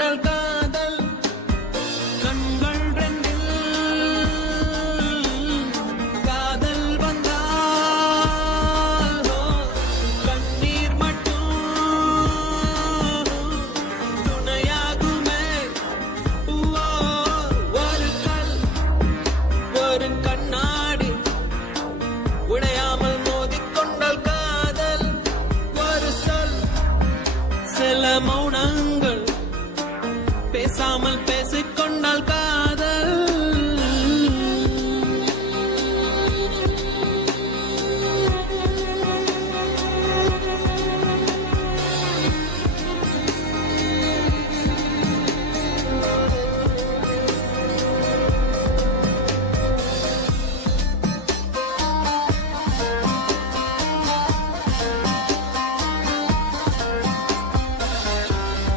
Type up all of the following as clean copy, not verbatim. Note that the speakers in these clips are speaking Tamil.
கொண்டால் காதல் கண்கள் ரெண்டில் காதல் வந்தால் கண்ணீர் மட்டும் துணையாகுமே. ஒரு கல் ஒரு கண்ணாடி உடையாமல் மோதிக்கொண்டால் காதல் ஒரு சொல் சில மௌனங்கள் பேசாமல் பேசிக்கொண்டால் காதல்.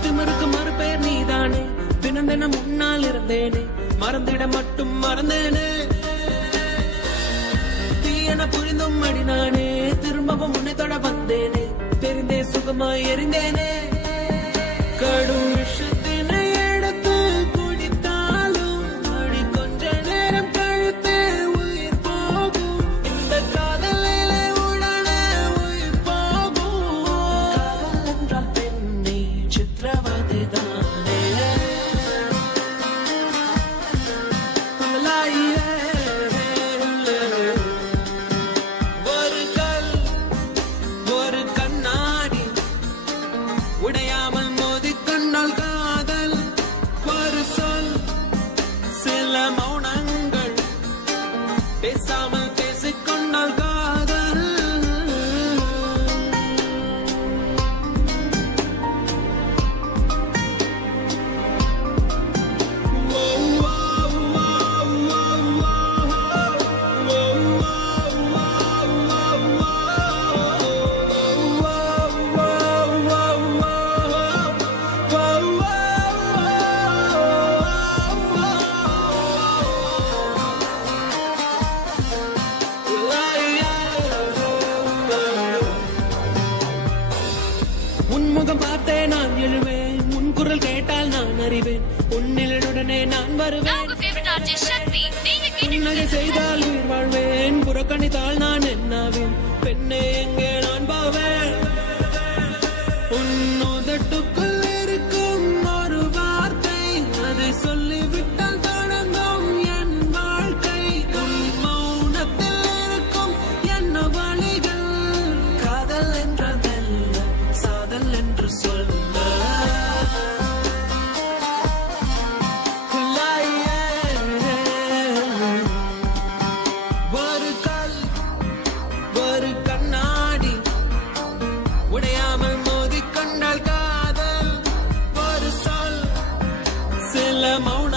திமிருக்கு மறுபெயர் நீதானே, தினம் தினம் முன்னால் இருந்தேனே, மறந்திட மட்டும் மறந்தேனே. தீயன புரிந்தும் அடினானே, திரும்பவும் உன்னை தொட வந்தேனே, தெரிந்தே சுகமாய் எரிந்தேனே. கடும் விஷத்தினை எடுத்து குடித்தாலும் அடி கொஞ்ச நேரம் கழித்தே உயிர் போகும். இந்த காதலிலே உடனே உயிர் போகும். காதல் என்றால் பெண்ணை சித்திரவதை தானே. ஒரு கல் ஒரு கண்ணாடி உடையாமல் மோதிக்கொண்டால் காதல் ஒரு சொல் சில மௌனங்கள் பேசாமல் பேசிக்கொண்டால் காதல். உன்முகம் பார்த்தே நான் எழுவேன், உன் குரல் கேட்டால் நான் அறிவேன், உன்னிலுடனே நான் வருவேன். புன்னகை செய்தால் உயிர் வாழ்வேன், புறக்கணித்தால் நான் என்னாவேன், பெண்ணே எங்கே நான் போவேன். உன்னுதட்டுக்குள் இருக்கும் ஒரு வார்த்தை, அதை சொல்லிவிட்டால் தொடங்கும் என் வாழ்க்கை. உன் மௌனத்தில் இருக்கும் என்ன வழிகள், காதல் என்றதல்ல சாதல் என்று சொல்ல. ஒரு கல் ஒரு கண்ணாடி உடையாமல் மோதிக்கொண்டால் காதல் ஒரு சொல் சில மௌன